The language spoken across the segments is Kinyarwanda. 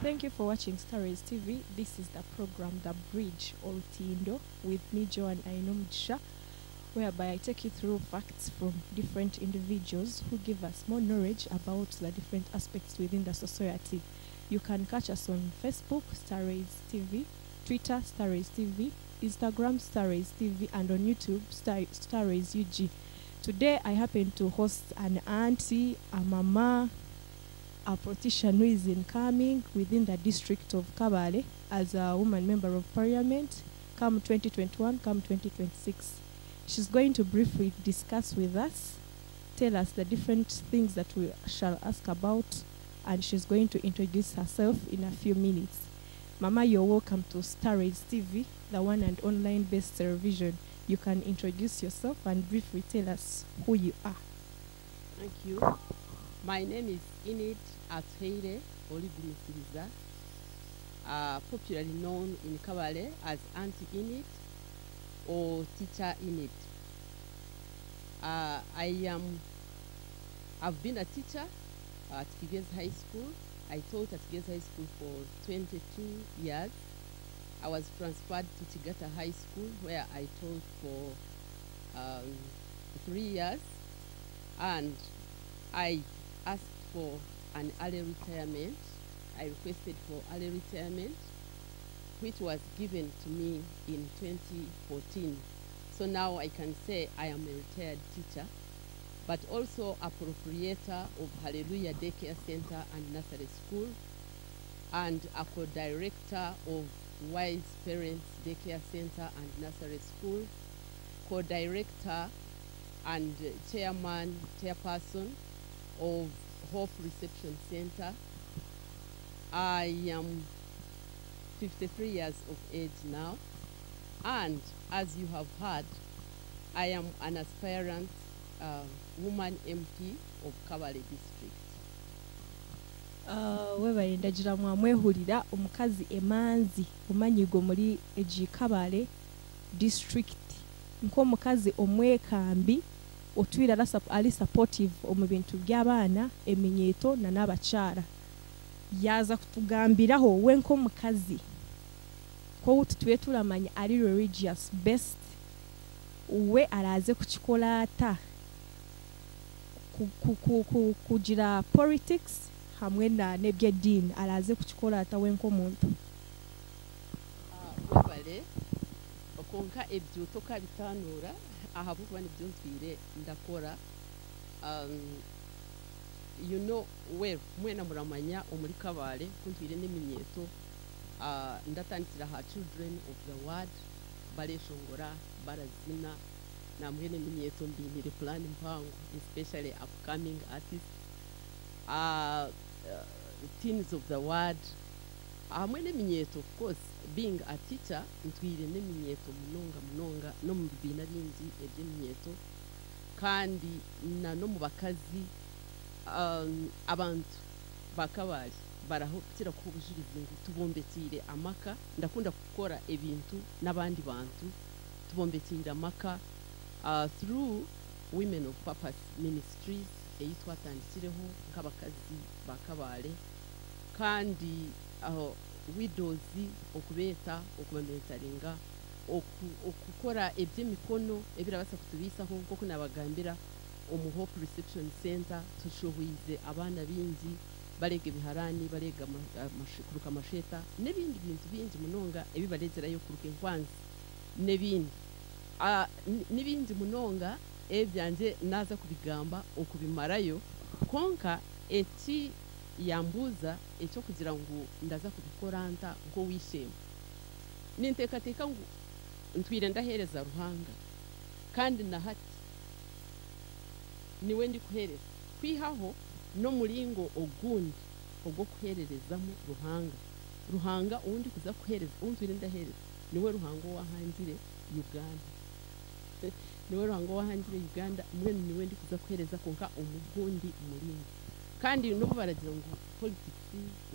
Thank you for watching Starrays TV. This is the program The Bridge Oltindo with me, Joan Ainomsha, whereby I take you through facts from different individuals who give us more knowledge about the different aspects within the society. You can catch us on Facebook, Starrays TV, Twitter, Starrays TV, Instagram, Starrays TV, and on YouTube, Starrays UG. Today, I happen to host an auntie, a mama, a politician who is incoming within the district of Kabale as a woman member of parliament, come 2021, come 2026. She's going to briefly discuss with us, tell us the different things that we shall ask about, and she's going to introduce herself in a few minutes. Mama, you're welcome to Starrays TV, the one and online based television. You can introduce yourself and briefly tell us who you are. Thank you. My name is Enid Atweire Oligumisiriza, popularly known in Kabale as Auntie Enid or Teacher Enid. I've been a teacher at Kigezi High School. I taught at Kigezi High School for 22 years. I was transferred to Tigata High School where I taught for 3 years, and I asked for an early retirement. I requested for early retirement, which was given to me in 2014. So now I can say I am a retired teacher, but also a proprietor of Hallelujah Daycare Center and Nursery School, and a co-director of Wise Parents Daycare Center and Nursery School, co-director and chairperson of Hope Reception Center. I am 53 years of age now, and as you have heard, I am an aspirant woman MP of Kabale District. Wewe ndagira mwamwehulira omukazi emanzi omanyigo muri eji Kabale District nk'omukazi omwekambi otwira ali supportive omu bintu by'abaana eminyeto na n'abakyara. Yaza kutugambiraho we nk'omukazi ko tutuye turamanya ari religious best we araze kukikola ata kugira politics hamwe na nebyedini araze kukikola ata we nk'omuntu. Webale okonka ebyo toka bitanura ahabu kubana ibyo ntwire ndakora. You know where mwena muramanya omuri Kabale kuntwire n'eminyeto ndatandikira ha Children of the Word bareshongora barazina namwe n'eminyeto mbinire plan mpango, especially upcoming artists, teens of the word hamwe n'eminyeto. Of course, being a teacher ntwire n'eminyeto munonga no mu bibina bingi eby'eminyeto kandi na no mu bakazi. Abantu bakabali barahokira ku bujurizi ngo tubombekire amaka. Ndakunda gukora ebintu n'abandi bantu tubombekire amaka through Women of Purpose Ministries eyitwatandikireho nk'abakazi bakabale kandi widows okubeta okubametaringa okukora eby'emikono ebirabasa kutubisaho nko kunabagambira omu Hope Reception Center tushoboize abana bingi barega ibiharani barega kuruka amasheta n'ebindi bintu bingi munonga ebibalegerayo kuruka enkwanzi n'ebindi munonga ebyanje naza kubigamba okubimarayo konka eki yambuza ekyo kugira ngo ndaza kubikora nta ngo wishema nintekateka ngo ntwire ndahereza Ruhanga kandi na hati niwe ndi kuhereza kwihaho no muringo ogundi ogwo kuhererezamo Ruhanga undi kuza kuhereza untwire ndahereza niwe Ruhanga wahangire Uganda. Niwe Ruhanga wahangire Uganda niwe ndi kuza kuhereza konka umugundi muringo kandi no baragira ngo politics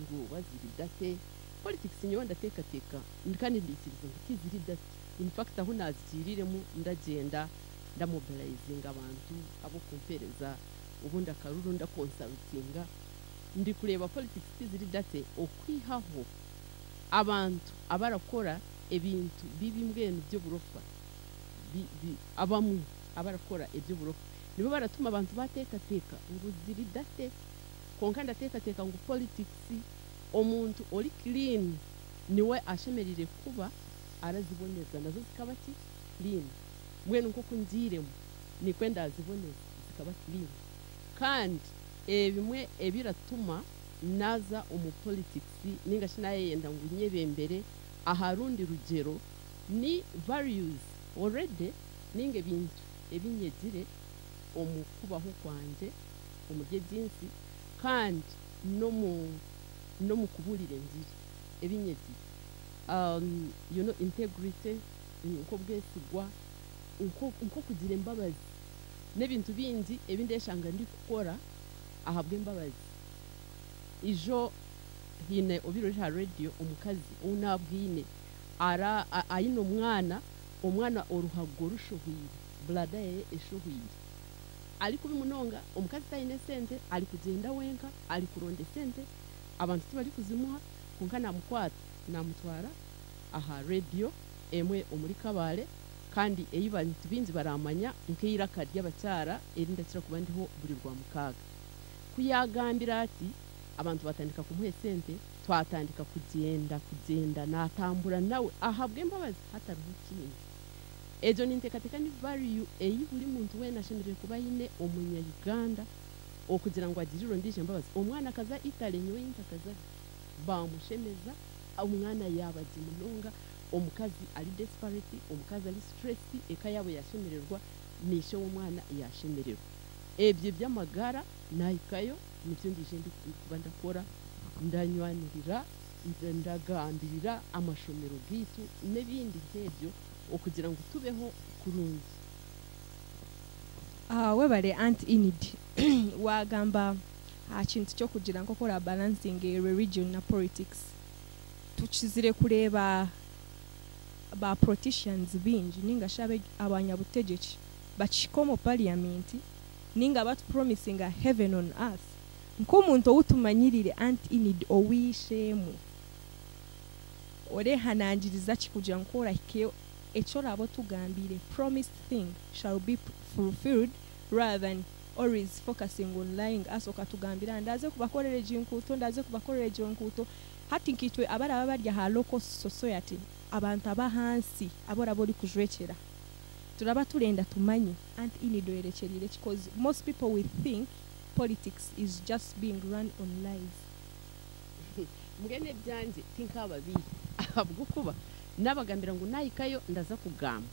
ngo baziri date politics nyo ndatekateka kandi ndikiriza ngo kiziri date. In fact aho nazikiriremo ndagenda ndamobilizing abantu abo kumpereza ubundi akaruru ndakonsultinga ndi kureba politics ziri date okwihaho abantu abarakora ebintu bibi mbwenu by'uburofa abamu abarakora eby'uburofa nibo baratuma abantu batekateka ngo ziri date konka ndatekateka ngo politics omuntu oli clean niwe ashemerire kuba araziboneza nazo zikaba ki clean mwenu nko kundiremo ni kwenda aziboneza zikaba clean kandi ebimwe ebiratuma naza omu politics ninga shinaye yenda ngo nyebembere aharundi rugero ni values already ninga bintu ebinyegire omu kubaho kwanje omu by'insi kandi no mu kuburire nzire ebinyegire integrity nko bwesigwa nko kugira imbabazi n'ebintu bindi ebindeshanga ndi gukora ahabwe imbabazi ijo hine obirori ha radio omukazi unabwine ayino omwana oruhago rushuhire blada ye eshuhire ali kubimunonga omukazi tayine sente ali kugenda wenka ali kuronde sente abantu tibali kuzimuha kunka namukwata namutwara aha radio emwe omuri Kabale kandi eyibantu binzi baramanya nk'iraka ry'abacyara erinda kira kuba ndiho buri rwa mukaga kuyagambira ati abantu batandika kumuhe sente twatandika kugenda natambura nawe ahabwe imbabazi hataruho kinini ejo nintekateka ni value eyi buri muntu we nashemerere kuba yine omunya Uganda okugira ngo agiriro ndije imbabazi omwana kaza Italy nyowe intakaza bamushemeza umwana yabaje munonga omukazi ali desperate omukazi ali stressed eka yabo yashemererwa nishe umwana yashemererwa ebyo by'amagara nayikayo nibyo ndije ndi kuba ndakora ndanywanirira ndagambirira amashomero gitu n'ebindi nk'ebyo okugira ngo tubeho kurungi webale Aunt Enid wagamba kintu cyo kugira ngo kora balancing religion na politics tukizire kureba ba politicians bingi ninga shabe abanyabutegetsi bachikomo parliament ninga bat promising a heaven on earth nkomuntu utumanyirire Aunt Enid owishemu ore hanangiriza kikugira nkora ikeo echora abo tugambire promised thing shall be fulfilled rather than always focusing on lying asoka tugambira ndaze kubakorere jinkuto ndaze kubakorere jonkuto hati nkitwe abara barya ha local society abantu abahansi abora boli kujwekera turaba turenda tumanye Aunt Enid erecherire because most people will think politics is just being run on lies mugene byanje tinkababi ahabwo kuba nabagambira ngo nayikayo ndaza kugamba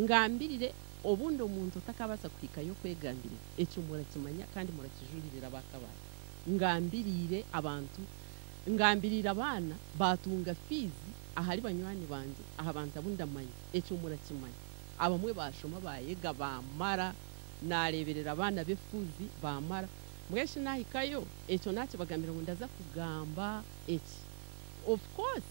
ngambirire obundo umuntu utakabasa kwikayo kwegambire ecyo murakimanya kandi murakijurira bakabana ngambirire abantu ngambirira abana batunga fizi ahari banywani banje aha abantu abundamanye ecyo murakimanya abamwe bashoma bayega bamara nareberera abana befuzi bamara mweshi nahikayo ecyo nacyo bagambira ngo ndaza kugamba eki of course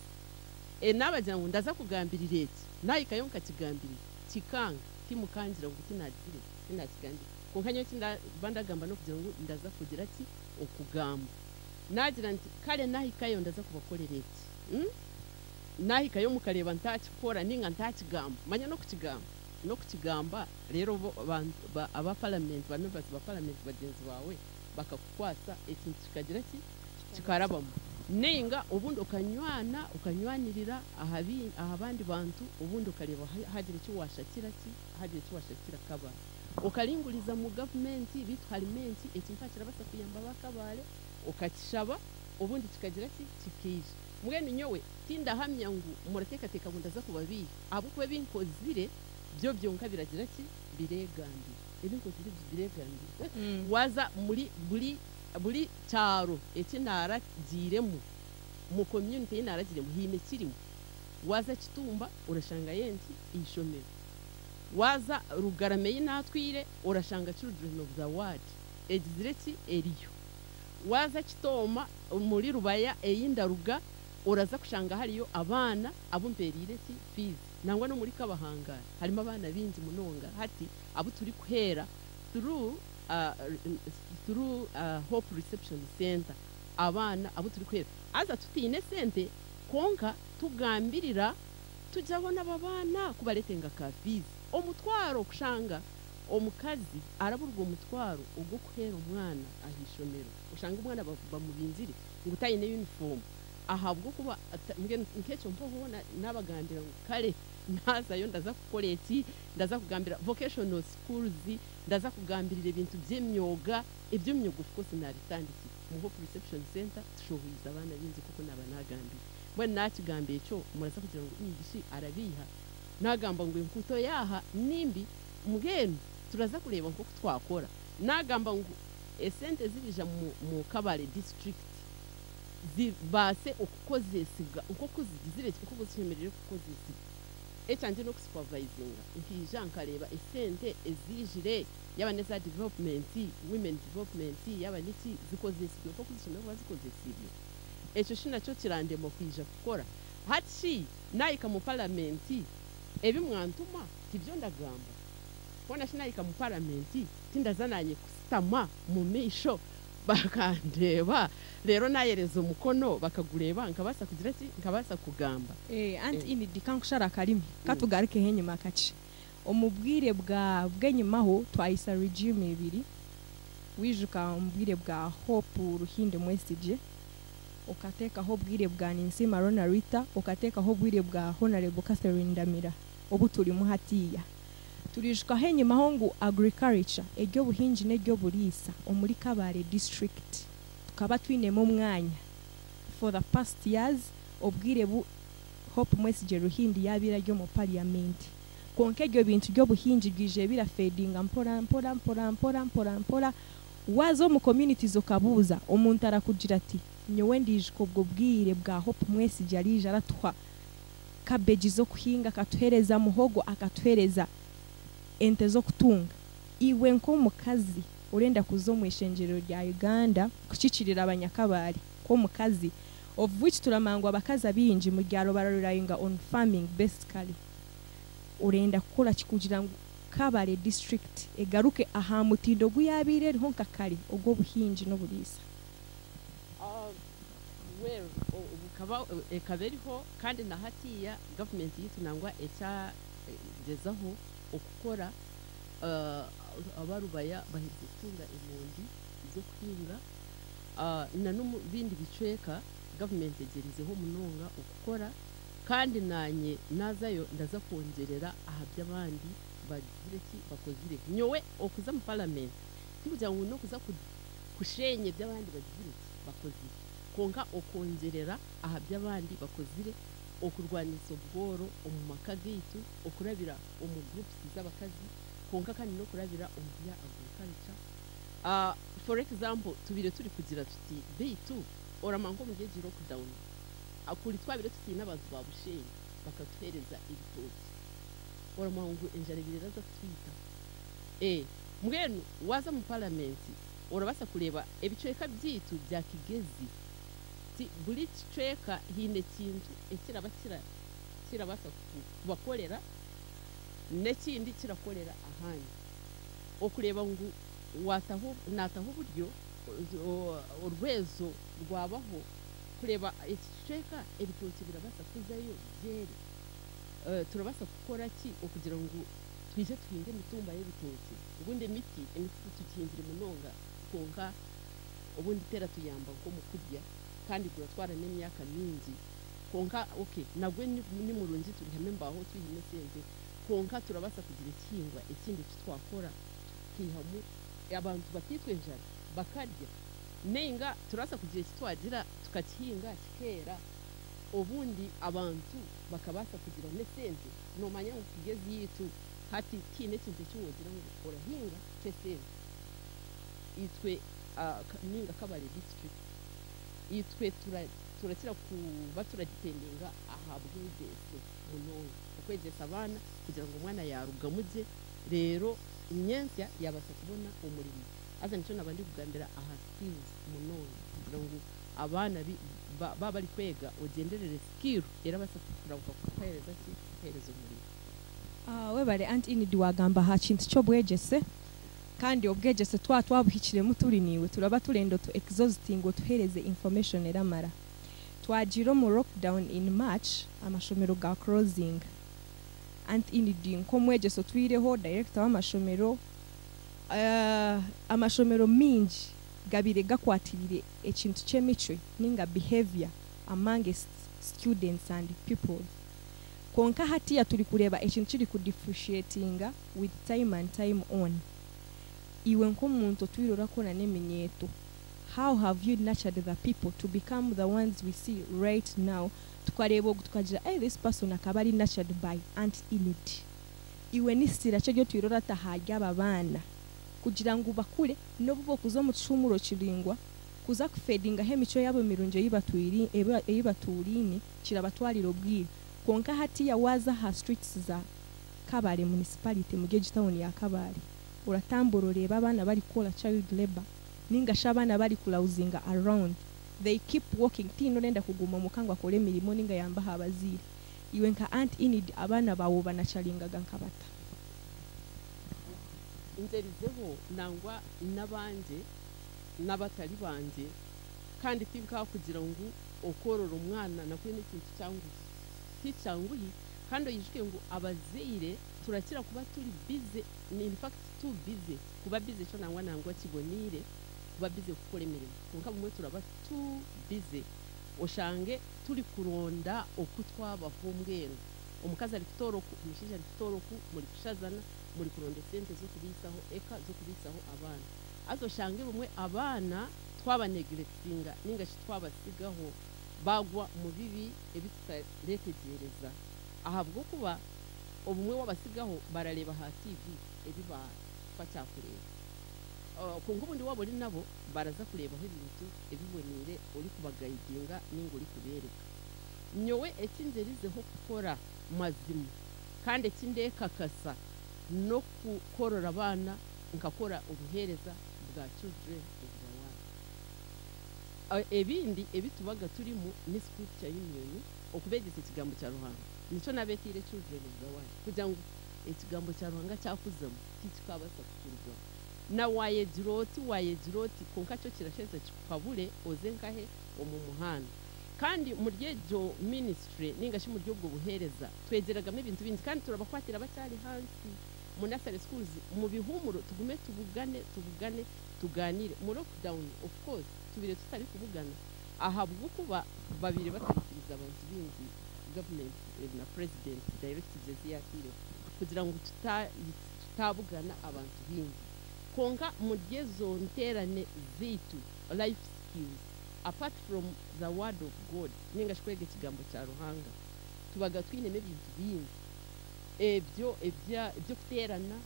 nabagira ngo ndaza kugambirira eki nahikayo nkakigambirira kikanga timukangira ngo tinagire tinakigambira konkanyo kindabandagamba no kugira ngo ndaza kugira ati okugamba nagira nti kale nahikayo ndaza kubakorera eki nahikayo mukareba ntakikora ninga ntakigamba manya no kukigamba rero aba parliament ba members ba parliament bagenzi bawe bakakukwasa ekintu kikagira ki kikarabamo nenga ubundi ukanywanirira ahabandi bantu ubundi ukareba hagira icyo washakira kaba ukaringuriza mu government bitu parliament ekintu kirabasa kuyamba bakabale ukakishaba ubundi kikagira ki kikije mwene nyowe tinda hamya ngo muratekateka ngo ndaza kubabi abo kwe binkozire byo byonka biragira ki biregambi ebinkozire biregambi waza muri buri cyaro ekinara giremu mu community y'inara giremu hine kirimo waza kitumba urashanga yenti ishomero waza rugarame y'inatwire urashanga children of the world egizireki eriyo waza kitoma muri rubaya eyindaruga uraza kushanga hariyo abana abumperireti fees nangwa no muri kabahangara harimo abana binzi munonga hati abo turi kuhera through through Hope Reception Center abana abo turi kwera aza tutine sente konka tugambirira tujabona babana kubaletenga ka fees omutwaro kushanga omukazi araburwa omutwaro ogwo kuhera umwana ahishomero ushanga umwana bamubinzire ngutayine uniform ahabwo kuba nkecho mpo hona nabagambira kale nazayo ndaza gukora iki ndaza kugambira vocational schools ndaza kugambirira ibintu by'imyuga iby'imyuga kose nabitandiki mu Hope Reception Center tushoboza abana binzi kuko nabanagambira bwe nakigambiye cyo murasa kugira ngo inyigishi arabiha nagamba ngo inkuto yaha nimbi mugeni turaza kureba nko twakora nagamba ngo esente zibija mu Kabale district zibase okukozesiga uko kuzigizire uko kuzihemerere kukozesiga echanje no supervisinga nkija nkareba esente ezijire yabaneza development women development yabaniki zikozesiga uko kuzishimira bazikozesiga echo shina cyo kirandemo kwija gukora hachi nayika mu parliament ebi mwantuma tibyo ndagamba kona shinayika mu parliament tindazananye kusitama mu misho bakandeba rero nayereza umukono bakagureba nkabasa kugira ati nkabasa kugamba anti ini dikankushara kalimi katugarike henyuma kaci omubwire bwa bwenyumaho twayisa regime ibiri wijuka omubwire bwa Hope Ruhinde Mwesije ukateka ho bwire bwa Ninsi Marona Rita ukateka ho bwire bwa Honorable Catherine Ndamira obuturi muhatiya turijwa henyuma ho ngo agriculture egyo buhinji negyo burisa omuri Kabale district tukaba twinemo mwanya for the past years obwire bu Hope Mwesije Ruhinde yabira ryo mu parliament konke egyo bintu byo buhinji bwije bira fadinga mpora wazo mu communities okabuza omuntu arakugira ati nyowe ndijiko bwo bwire bwa Hope Mwesije arije aratwa cabbage zo kuhinga akatuhereza muhogo akatuhereza ente zo kutunga iwe nko mukazi urenda kuzo mu ishengerero rya Uganda kucicirira abanyakabari ko mukazi of which turamangwa abakazi abinji mu gyaro bararurayinga on farming basically urenda kukora kikugira ngo Kabale district egaruke aha mutindo guyabire honka kali ogwo buhinji no burisa well ukaba ekaberiho kandi na hatiya government yitu nangwa echa gezaho okukora abarubaya bahitunga emondi zo kuhinga na no bindi bicweka government egerizeho munonga okukora kandi nanye nazayo ndaza kongerera ahabya abandi bagireki bakozire nyowe okuza mu parliament kugira ngo no kuza kushenye by'abandi bagireki bakozire konka okongerera ahabya abandi bakozire okurwanisa ubworo omu makagitu okurabira omu groups z'abakazi konka kandi no kurabira omu bya agriculture for example tubire turi kugira tuti bitu oramango mu gihe lockdown akuri twabire tuti n'abantu babushenye bakatwereza ibitoki oramango enjare bireza twita mwenu waza mu parliament orabasa kureba ebicweka byitu bya Kigezi buri cweka hine kintu kirabasa kubakorera n'ekindi kirakorera ahandi okureba ngo nataho buryo urwezo rwabaho kureba ekicweka ebitoki birabasa kuzayo byere turabasa gukora ki okugira ngo twije tuhinge mitumba y'ebitoki ubundi emiti tukihindira munonga konka ubundi tera tuyamba nko mukudya kandi guratwara n'imyaka mingi konka okay nagwe ni murungi turi hamwe mbaho twihime sente konka turabasa kugira ikingwa ikindi twakora kihamu abantu bakitwenjara bakarya nenga turasa kugira kitwagira tukakihinga kikera obundi abantu bakabasa kugira nesente no manya ngo Kigezi yitu hati kine kintu cy'uwogira ngo orahinga cesente itwe ninga Kabale district itwe turakira kuba turagitendinga ahabwizese munonga ukwegesa abana kugira ngo umwana yaruga muje rero imyensya yabasa kubona umurimo aza nico nabandi kugambira aha skills munonga kugira ngo abana baba bari kwega ugenderere skill erabasa kurabuka kuhereza umurimo webale anti ini diwagamba ha kintu cyo bwegese kandi obwegese twabuhikiremu turi niwe turaba turendo tu exhausting tuhereze information eramara twagiro mu lockdown in March amashomero ga closing and indeed ko mwegeso twireho director w'amashomero amashomero mingi gabire gakwatirire ekintu ky'emicwe ninga behavior among students and people konka hatiya turi kureba ekintu kiri ku differentiatinga with time and time on iwe nk'omuntu twirora kona n'eminyeto. How have you nurtured the people to become the ones we see right now? Tukareba tukagira this person akabari nurtured by Aunt Enid. Iwe nisira cyo twirora tahajya abana kugira ngo bakure nobo kuzo mu cumuro kiringwa kuza kufedinga hemico yabo mirunje yibaturini kirabatwariro bwira konka hatiya waza ha streets za Kabale municipality mu Gage town ya Kabale uratamburo reba abana bari kola child labor ninga shabana bari kulauzinga around they keep walking tino nenda kuguma mukangwa kole mirimo ninga yamba habazire iwe nka Aunt Enid abana bawo banacalingaga nkabata nzerizeho nangwa nabanje nabatari banje kandi tinka kugira ngo okorora umwana nakuri n'ikintu cyanguye kandi yishike ngo abazire turakira kuba turi busy in fact too busy kuba busy cyo nangwa kibonire kuba busy gukora imirimo kunka bumwe turaba too busy oshange turi kuronda okutwabaho mbwero omukazi ari kutoroku umushije ari kutoroku muri kushazana muri kuronda sente zo kubisaho eka zo kubisaho abana azoshange bumwe abana twaba neglectinga ninga twabasigaho bagwa mu bibi ebitaretegereza ahabwo kuba obumwe wabasigaho barareba ha TV ebiba twacyakureba kungo bundi wabori nabo baraza kurebaho ibintu ebibonire uri kubagayidinga ningo uri kubereka nyowe ekinzerizeho gukora mazimu kandi ekindekakasa no kukorora abana nkakora ubuhereza bwa children of the world ebindi ebitubaga turimo ni scripture y'imyoni okubegeza ikigambo cya Ruhanga nico nabetire children of the world kugira ngo ikigambo cya Ruhanga cyakuzamo kikabasa kuturwa na wayejiroti konka cyo kirasheze kikabure ozenkahe mu muhanda kandi mu ryejo ministry ningashi mu ryobwo buhereza twegeragamo ibintu bindi kandi turabakwatira abacyari hansi mu nursery schools mu bihumuro tugume tubugane tuganire mu lockdown of course tubire tutari kubugana ahabwo kuba babire batarikiriza abantu bindi government na president directives yatire kugira ngo tutabugana abantu bindi konka mu ryezo nterane zitu life skills apart from the word of God ningashi kwege kigambo cya Ruhanga tubaga twineme ibintu bindi ebyo kuterana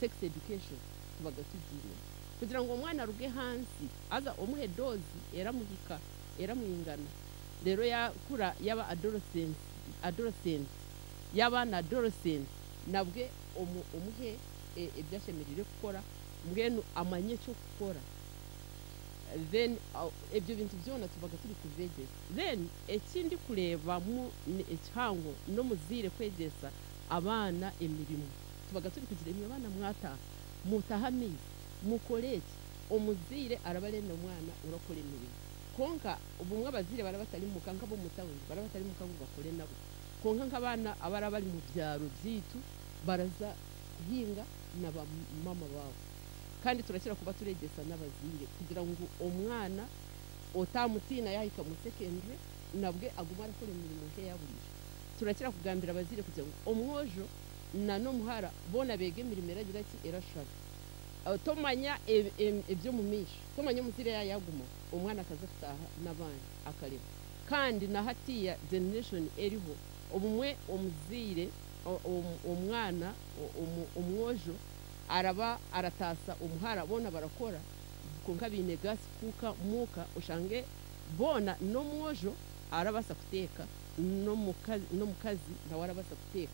sex education tubaga tubyine kugira ngo umwana ruge hansi aza omuhe dozi era muingana rero yakura yaba adolescent yabana adolescent nabwe omuhe ebyashemerire gukora mbwenu amanye cyo gukora then ebyo bintu byona tubaga turi kuvegeza then ekindi kureba mu ekihango no muzire kwegeza abana emirimo tubaga turi kugira abana mutahamize mukoreki omuzire arabarenda umwana urakora emirimo konka ubumwe abazire barabatari mukanka bo mutawundi barabatari mukango bakore nabo konka nk'abana abara bari mu byaro byitu baraza guhinga na mama babo kandi turakira kuba turegesa n'abazire kugira ngo umwana otamutina yahika mu secondary nabwe aguma arakora imirimo nke yaburije turakira kugambira abazire kugira ngo omwojo na no muhara bona bege imirimo eragira ki erashaka tomanya ebyo mu misho tomanya muzire yaguma umwana akaza kutaha nabandi akareba kandi na hatiya generation eriho obumwe omuzire umwana umwojo araba aratasa umuhara bona barakora konka bine gas kuka muka ushange bona no mwojo arabasa kuteka no mukazi na warabasa kuteka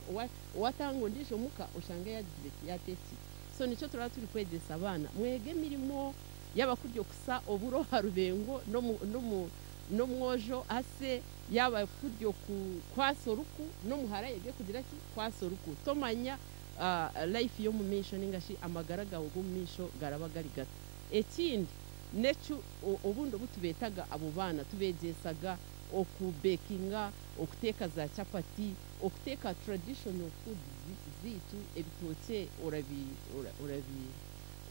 watango ndisho muka ushange yateki so nico turi kwegesa abana mwege mirimo yabakuryo kusa oburo harubengo no mwojo ase yaba kuryo kwasoruku no muhara yege kugira ki kwasoruku tomanya life yo mu misho ningashi amagara gawe go mu misho garaba gari gato ekindi necu ubundi butubetaga abo bana tubegesaga okubekinga okuteka za chapati okuteka traditional food zitu ebitoke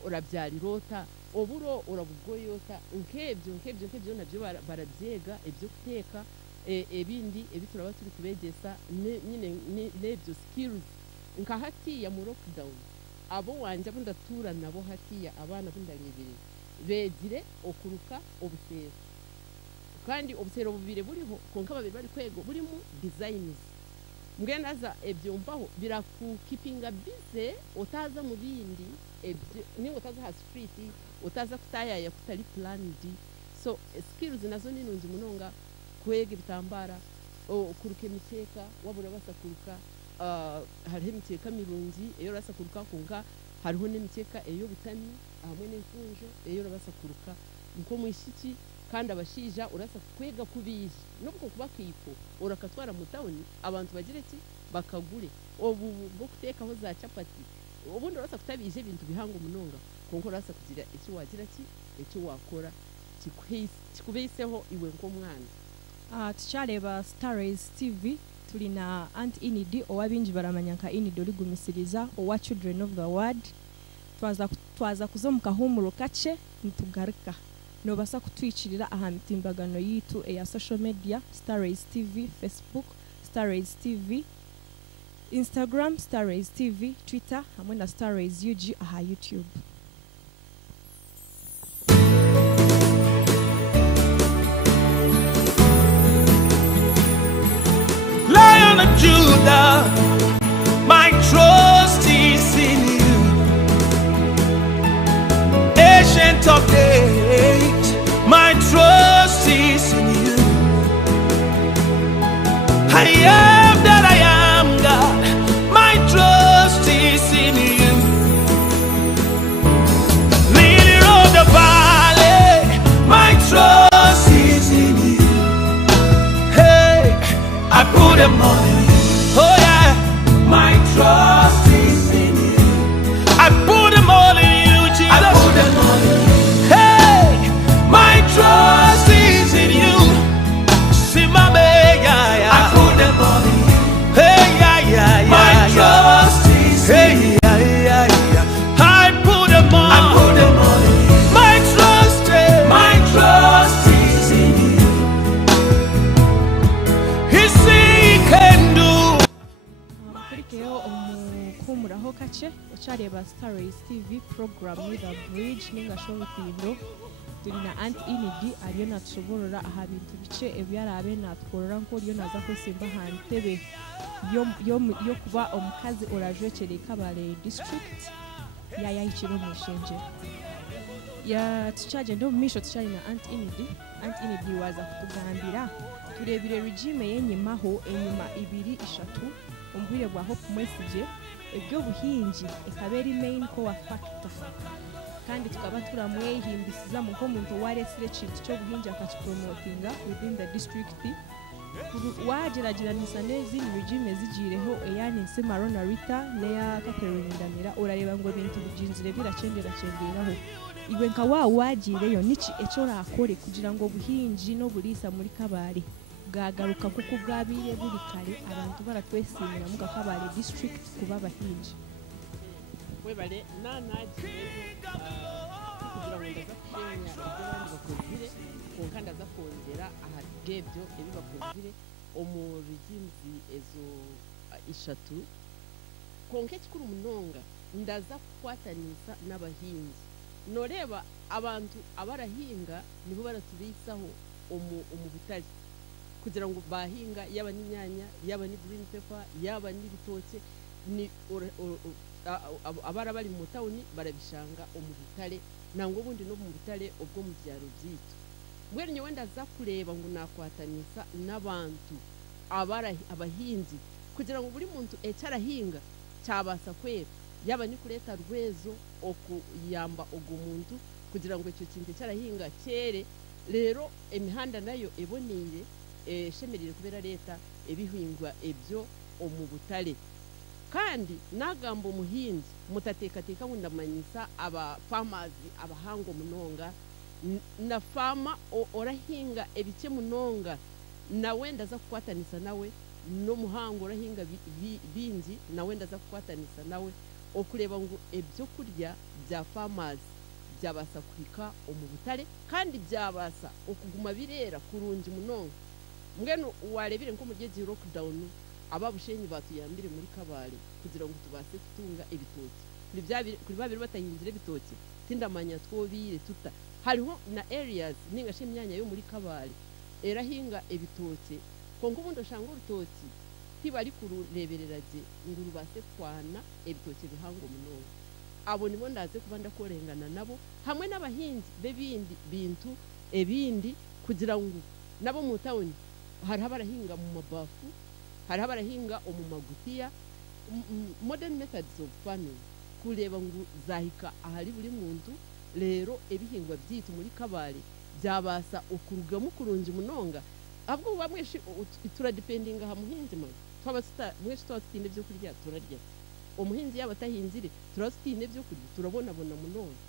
urabyalirota oburo urabugoyota nkebyo nabyo barabyega ebyo kuteka ebindi ebituraba turi kubegesa nyine nebyo skills nka hatiya mu lockdown abo wanje bundatura nabo hatiya abana bundarebere begire okuruka obusero kandi obusero bubire buriho konka babiri bari kwego burimo designs mgendaza ebyo mbaho birakukipinga bize utaza mu bindi ebyo ni utaza ha street utaza kutaya kutari planned so skills nazo ninunzi munonga kwega bitambara kuruka imikeka wabura basakuruka hariho imikeka mirungi eyo rasakuruka kunga hariho n'imikeka eyo bitani hamwe n'imfunjo eyo rabasakuruka nko mwishiki kandi abashija urasa kwega kubije nubwo kuba kiko urakatwara mu town abantu bagire ki bakagure obu bwo kutekaho za chapati ubundi urasa kutabije ibintu bihango munonga konko urasa kugira iki wagira ki icyo wakora kikubeseho iwe nko mwana tuchareba Starrays TV tuli na Aunt Inidi owabinji baramanyanka Inidi oligumisiriza owa Children of the World twaza kuzomuka humuro kace nitugaruka nobasa kutwicirira aha mitimbagano yitu ya social media Starrays TV Facebook Starrays TV Instagram Starrays TV Twitter hamwe na Starrays UG aha YouTube. Lion of Judah, my trust is in you. Ancient of days, my trust is in you. I am that I am, God. My trust is in you. Leader of the valley, my trust is in you. Hey, I put them on you. Oh yeah, my trust is in you. I put them all in you, Jesus. I put them all in you. Hey, my trust is in you. See my baby, yeah. I put them all in you. Hey, yeah. My trust is in you. I put them all. I put them all in you. My trust is in you. He can do. Kurikeo omukumuraho kace ochareba Starrays TV program with a bridge ninga show tindo tuli na Aunt Inidi ariyo natuborora aha bintu bice ebyarabe natworora nko ryo naza kwesimba hantebe yo kuba omukazi orajwekere Kabale district ya ichiro mushenje ya tuchaje ndo misho tuchari na Aunt Inidi waza kutugambira turebire regime yenyimaho enyuma 2-3 umbwire bwa Hope Message ebyo buhinji ekaberi main core factor kandi tukaba turamwehimbisiza mu komuntu waresire kintu cyo buhinji akakipromotinga within the district wagerageranisa n'izindi regime zigireho eyani Nsemaro na Rita neya Catherine Ndamira urareba ngo bintu bijinzire biracenderaho iwe nka wagireyo niki eco rakore kugira ngo buhinji no burisa muri Kabale bwagaruka kuko bwabire buri kare abantu baratwesimira mu Kabale district kuba bahinji webale nanagireho kugira ngo ndaza kushenya ibyo bakozire konkanda za kongera aha gebyo ebi bakozire omuriginzi ezo ishatu konke kikuru munonga ndaza kwatanisa n'abahinzi noreba abantu abarahinga nibo baratubisaho umubutari kugira ngo bahinga yaba n'inyanya yaba ni green pepper yaba n'ibitoke ni abara bari mu town barabishanga umubutare nango bundi no mu butare ubwo mu byaro byitu mbwenye wenda za kureba ngo nakwatanisa n'abantu abahinzi kugira ngo buri muntu ecarahinga cyabasa kwera yaba ni kureta rwezo okuyamba ogo muntu kugira ngo icyo kintu cyarahinga cyere rero emihanda nayo ebonire shemerire kubera leta ebihingwa ebyo omubutale kandi nagamba umuhinzi mutatekateka wundamanyisa aba farmers abahango munonga na fama orahinga ebice munonga nawe ndaza kukwatanisa nawe no muhango orahinga bingi nawe ndaza kukwatanisa nawe okureba ngo ebyo kurya bya farmers byabasa kwika omubutare kandi byabasa okuguma birera kurungi munonga mbwenu warebire nko mugezi lockdown ababushenyi batuyambire muri Kabale kugira ngo tubase kutunga ibitoki kuri babiri batahindire ibitoki tindamanya twobire tuta hariho na areas ningashe imyanya yo muri Kabale erahinga ibitoki kongo bundo shanga urutoki tibari kururebereraje ngo rubase kwana ibitoki bihango munonga abo nibo ndaze kuba ndakorengana nabo hamwe n'abahinzi bebindi bintu ebindi kugira ngo nabo mu town hari abarahinga mu mabafu hari abarahinga mu magutiya modern methods of farming kureba ngo zahika ahari buri muntu rero ebihingwa byitu muri Kabale byabasa okurugamo kurungi munonga abwo bamwe tura depending ha muhinzi mwe twabasita mwese twatinde byo kurya turarya umuhinzi yabatahinzire turazitinde byo kurya turabona munonga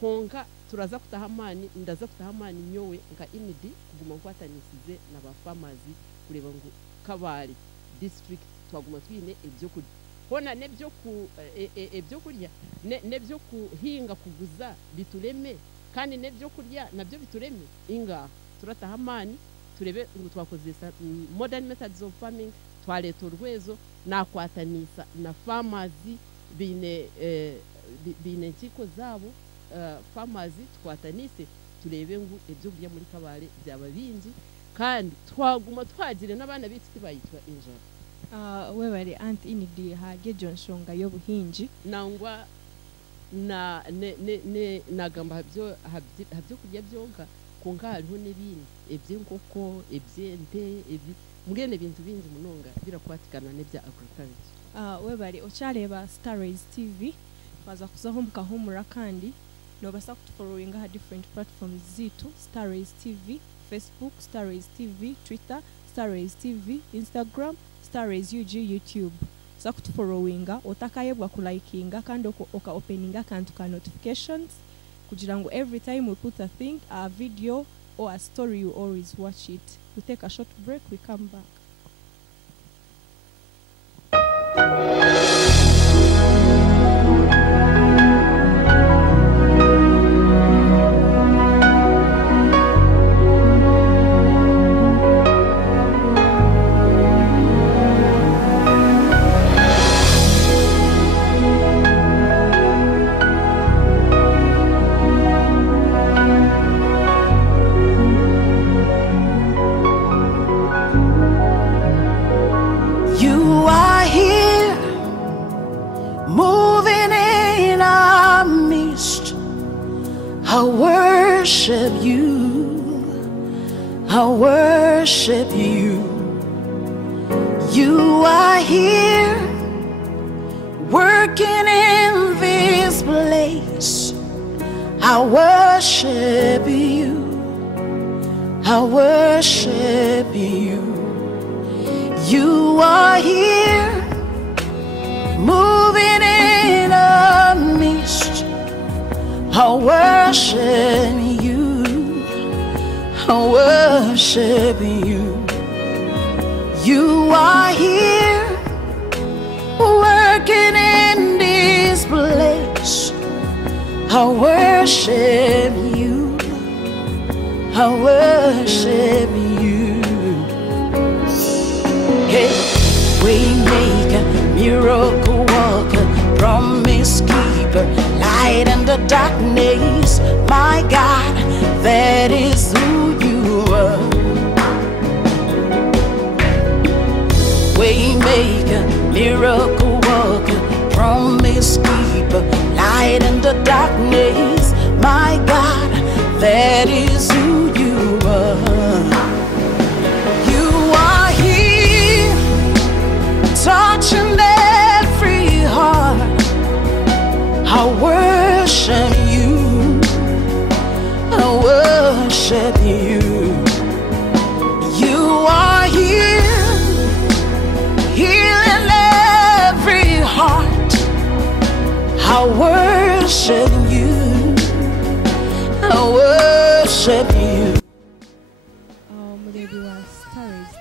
konka turaza kutahamani ndaza kutahamani nyowe nka inidi kuguma kwatanisize n'aba farmers kureba ngo Kabale district twaguma twine ebyo kurya hona nebyo ku ebyo kurya nebyo kuhinga kuguza bitureme kandi nebyo kurya nabyo bitureme inga turatahamani turebe ngo twakozesa modern methods of farming twaleto rwezo nakwatanisa na farmers bine ntiko zabo farmers twatanise turebe ngo ebyo kurya muri Kabale byababinzi kandi twaguma twagire n'abana bitsi bayitwa injara webari anti inidi hage Johnshonga y'obuhinji nangwa na nagamba habyo kurya byonka konka hariho n'ibindi ebyenkoko ebyente mbwene bintu bingi munonga birakwatikana n'ebya agriculture webari ochareba Starrays TV baza kuzaho mukahumura kandi no basa kutufollowinga ha different platforms zitu Starrays TV Facebook Starrays TV Twitter Starrays TV Instagram Starrays UG YouTube za kutufollowinga otakayebwa kulikinga kandi oka openinga kantu ka notifications kugira ngo every time we put a thing a video or a story you always watch it. We take a short break, we come back. I worship you, I worship you. You are here, working in this place. I worship you, I worship you. You are here, moving in a mist. I worship you, I worship you. You are here, working in this place. I worship you, I worship you. Hey, waymaker, miracle worker, promise keeper, light in the darkness. My God, that is who you are. Waymaker, miracle worker, promise keeper, light in the darkness. My God, that is who you are. You are here, touching every heart. I worship you, I worship you. You are here, healing every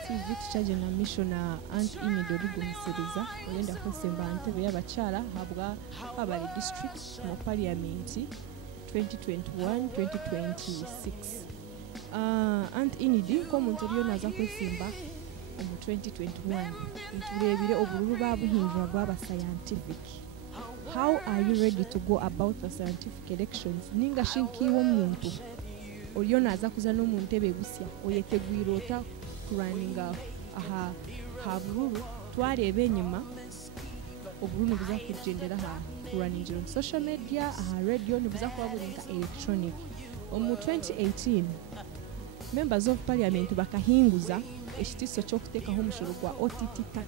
TV tucaje na mission Aunt Inido Ligumusereza oyenda kusemba ntebe y'abakyala habwa abali district mu parliament 2021-2026. Aunt Inidi ko muntu lyo naza kwesimba mu 2021 nturebire obururu babuhindura bwaba scientific. How are you ready to go about the scientific elections? Ninga shinkiwo muntu olyo naza kuza no muntu ebegusya oyetegwirota kuraninga aha habururu twarebe enyuma obururu buza kugendera ha kuraningira on social media aha radio nibuza kubaburinga electronic. Mu 2018 members of parliament bakahinguza ekitiso ky'okutekaho omushoro gwa OTT tax.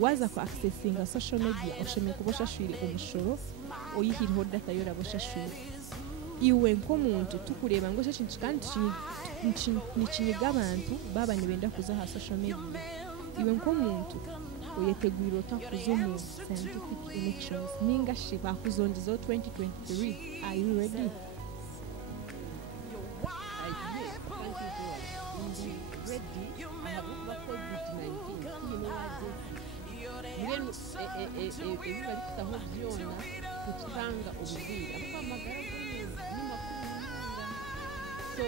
Waza ku accessinga social media oshemeye kuboshashwire omushoro oyihiriho data yoraboshashwire. Iwe nk'omuntu tukureba ngo kintu kandi nikinyiga abantu baba nibenda kuza ha social media. Iwe nk'omuntu oyetegwira otakuza mu scientific elections ninga shi bakuzondizo 2023. Are you ready? Barikutaho byona kutanga ububwira amagara so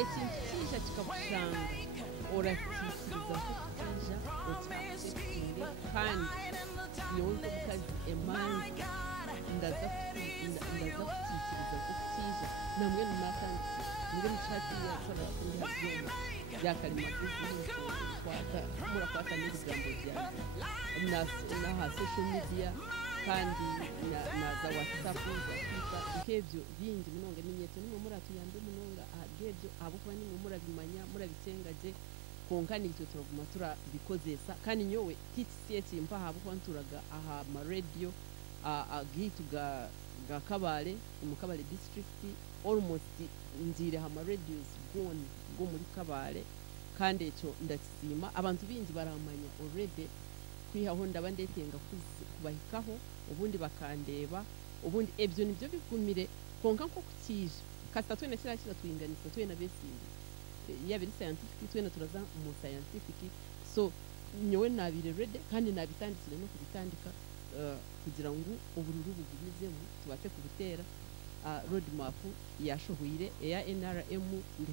ekintu kija kikakushanga orakikiriza kukija otakishinge kandi yonke mukazi emani ndaza kukikiriza kukija namwe numakandi mwe mushati ya sala kundi byona byakalima business murakwata n'ibigambo byanjye na social media kandi na za WhatsApp nk'ebyo bindi munonga n'inyeto nimwe muratuyambe munonga agebyo abo kuba nimwe murabimanya murabitengaje konka n'icyo turaguma turabikozesa kandi nyowe TTCS mpaha abo kwanturaga aha ma radio agitu ga Kabale mu Kabale district almost ndire ha ma radios gone go muri Kabale kandi icyo ndakisima abantu bingi baramanya already kwihaho ndabandetenga kubahikaho ubundi bakandeba ubundi ebyo nibyo bigumire konka nko kukije kasta twene kira twinganisa twene besingi yabiri scientific twene turaza mu scientific so nyowe nabire ready kandi nabitandikire no kubitandika kugira ngo ubururu bugumizemo tubate kubutera road map yashohuire ya NRM ndi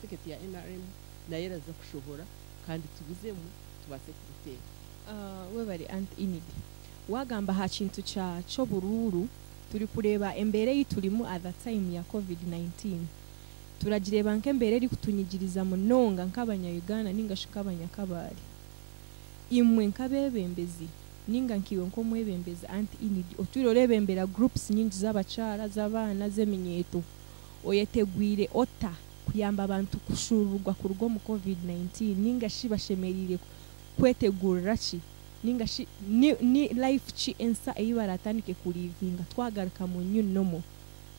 ticket ya NRM nayo raza kushobora kandi tubuzemo tubase kubutera. We bari Aunt Inidi wagamba ha kintu cyo bururu turi kureba embere yiturimu at the time ya COVID-19 turagireba nke mbere ri kutunyigiriza munonga nk'abanya Uganda ninga shikabanya Kabale imwe nkabebembezi ninga nkiwe nko mwebembezi Aunt Inidi oturirorembera groups nyingi z'abacara z'abana zeminyeto oyetegwire ota kuyamba abantu kushururwa ku rugo mu COVID-19 ninga shibashemerire kwetegurira ki ninga shi ni life chi ensa eyibaratanike kulivinga twagaruka mu new normal.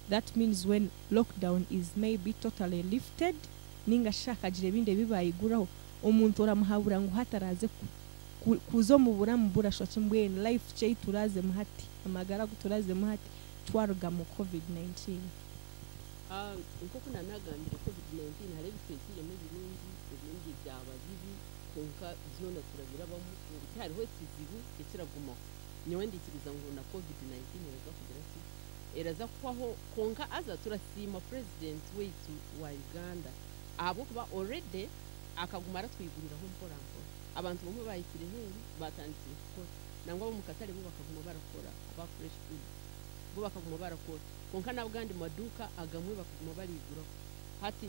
That means when lockdown is maybe totally lifted ninga shakagire binde bibayiguraho omuntu oramuhabura ngo hataraze kuzo mu buramu burashwa kimbwe life chi turaze muhati amagara guturaze muhati twaruga mu COVID-19. Uko kuna nagambira COVID-19 hari bitekije mu Burundi byaba bibi konka zona turabirabamo hariho kizibu kiraguma nyewe ndikiriza ngo na COVID-19 yaza kugira ati eraza kwaho konka aza turasima president wetu wa Uganda abo kuba already akagumara twigurira ho mporampo abantu bamwe bayikire heri batanditse ko nangwa bo mukatare bo bakaguma barakora aba fresh food bo bakaguma barakora konka nabugandi maduka agamwe bakaguma barigura hati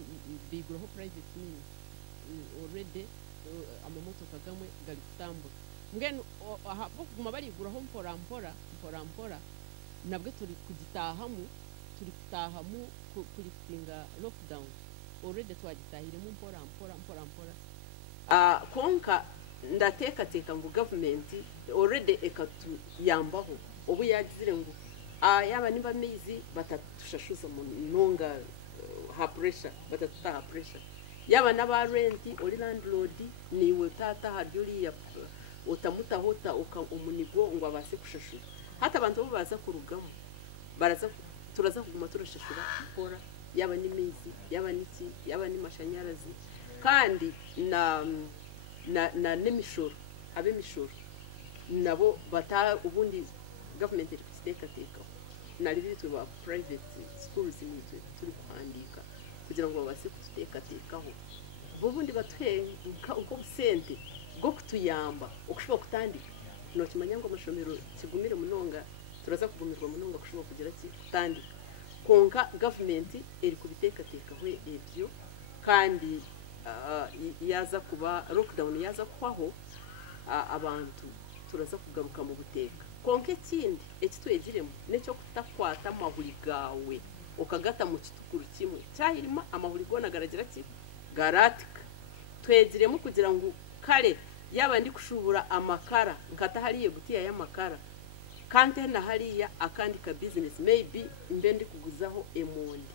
biguraho private means already amamoto kagamwe gali kutambuka ngene bo kuguma bariguraho mpora nabwe turi kugitahamu kuri singa lockdown already twagitahiremo mpora konka ndateka ngo government already ekatu yambaho ubu yagizire ngo yaba nimba mezi batatushashuza mu nonga ha pressure batatuta pressure yaba naba rent ori landlord niwe tata hadyuri ya utamuta hota umunigo ngo abase kushashura hata abantu bo baza kurugamo baraza turaza kuguma turashashura pora yaba nimezi yaba niki yaba ni mashanyarazi kandi na n'imishoro ab'imishoro nabo bata ubundi government iri kuzitekatekaho nari bitwe ba private schools nitwe turi kuhandika kugira ngo babase kuzitekatekaho ubundi batwenka uko busente bwo kutuyamba ukushobora kutandika no kimanya ngo amashomero kigumire munonga turaza kugumirwa munonga kushobora kugira ki kutandika konka government iri kubitekatekaho ebyo kandi yaza kuba lockdown yaza kwaho abantu turaza kugaruka mu buteka konke kindi ekitwegiremo necyo kutakwata amahuri gawe ukagata mu kitukuru kimwe cyahirima amahuri gona garagira ki garatika twegiremo kugira ngo kare yaba ndi kushubura amakara nkata hariye gutiya y'amakara kante na hariya akandi ka business maybe mbe ndi kuguzaho emondi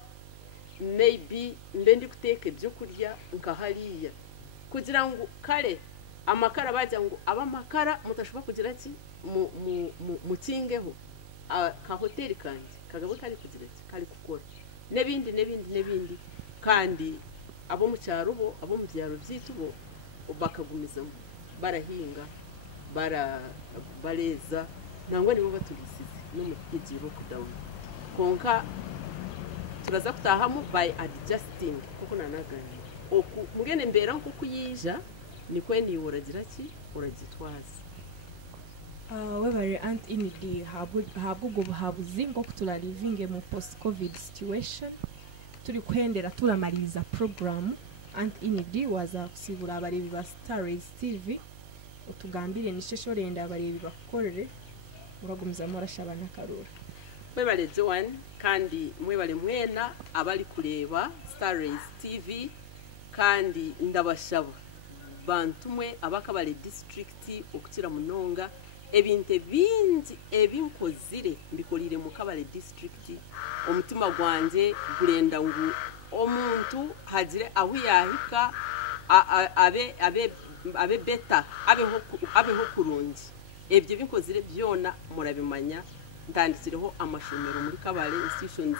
maybe mbe ndi kuteka ibyo kurya nka hariya kugira ngo kare amakara bajya ngo abamakara mutashoba kugira ki mu kingeho ka hoteli kandi kagabo kari kugira ki kari gukora nebindi kandi abo mu cyaro bo abo mu byaro byitubo bakagumizamo barahinga bareza nangwa nibo batubisize no mu kigiro lockdown konka turaza kutahamo by adjusting kuko nanaganye oku mugene mbera nko kuyija ni kweni uragira ki uragitwaza we bari Aunt Inidi habwo go buhabuzi ngo kutula living mu post covid situation turi kwendera turamariza program Aunt Inidi waza kusibura abarebi ba Stars TV utugambire nishesho renda abarebi bakorere muragumiza murashabana karura mwebale Joan kandi mwebale mwena abali kureba Stars TV kandi ndabashaba bantumwe abakabale district okutira munonga ebinte bingi ebinkozire mbikolire mu kabale district omutima gwanje gurenda ngu omuntu hagire ahuyahika abe beta abeho kurungi ebyo binkozire byona murabimanya ndandikireho amashomero muri kabale institutions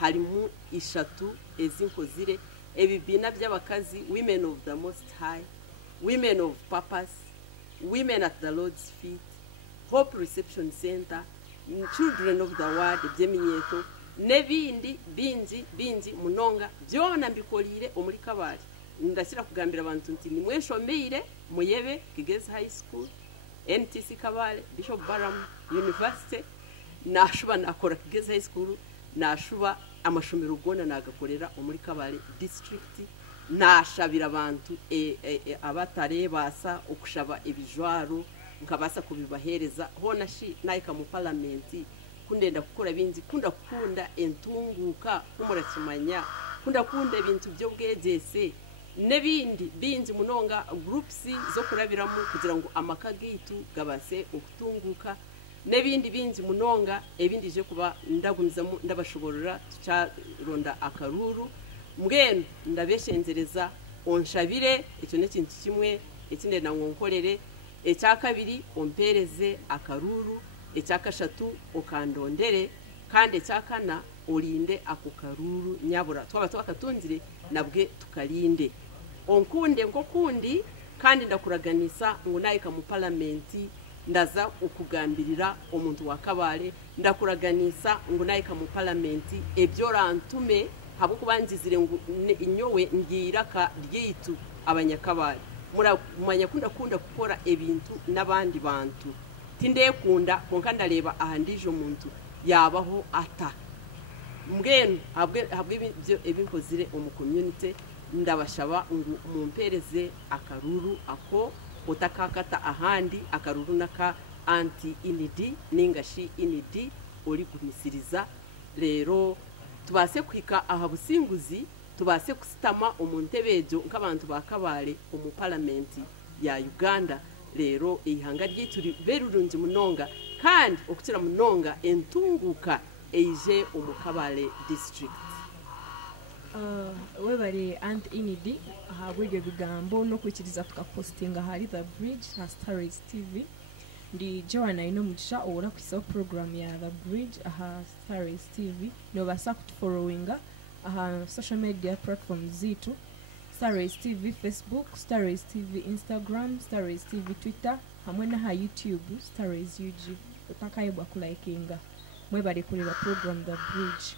harimu 3 ezinkozire ebibina by'abakazi women of the most high women of purpose women at the Lord's feet Hope Reception Center children of the world byeminyeto nebindi bingi munonga byona mbikolire omuri kabale ndashyira kugambira abantu nti ni mweshomeire muyebe Kigezi High School NTC Kabale Bishop Baram University nashuba nakora Kigezi High School nashuba amashomero gona nagakorera omuri Kabale district nashabira abantu abatare basa okushaba ebijwaro nkabasa kubibahereza hona shi naika mu parliament kundenda gukora binzi kunda entunguka kumurakimanya kunda ibintu byo bwegese nebindi binzi munonga groups zo kurabiramo kugira ngo amakagitu gabase okutunguka nebindi binzi munonga ebindi je kuba ndagumizamo ndabashoborora tucaronda akaruru mbwenu ndabeshenzereza onshabire icyo nekintu kimwe ekinde na nkonkorere ecyakabiri ompereze akaruru ecyakashatu okandondere kandi ecyakana olinde ako karuru nyabura twaba twakatunzire nabwe tukalinde onkunde nkokundi kandi ndakuraganisa ngo nayika mu parliament ndaza ukugambirira omuntu wa Kabale ndakuraganisa ngo nayika mu parliament ebyo rantume habo kubanzizire ngo inyowe ngiraka ryitu abanyakabale muramanya kunda gukora ebintu nabandi bantu tindekunda konka ndareba ahandije umuntu yabaho ata mbwenu habwe ibyo ebinkozire mu community ndabashaba ngo mumpereze akaruru ako utakakata ahandi akaruru naka Aunt Inidi ningashi Inidi uri gumisiriza rero tubase kwika ahabusinguzi tubase kusitama omuntebejo nk'abantu bakabale mu parliament ya Uganda rero ihanga ryituri berurungi munonga kandi okutira munonga entunguka eije umukabale district we bari Aunt Inidi ahabwiryo bigambo no kwikiriza tukapostinga hari the bridge ha Stars TV ndi Joan Ainomugisha ubona kwisa program ya the bridge aha Stars TV no basa kutufollowinga aha social media platforms zitu Starrays TV Facebook, Starrays TV Instagram, Starrays TV Twitter, hamwe na YouTube, Starrays UG. Otakayibwa kulaikinga. Mwebale kulira program The Bridge.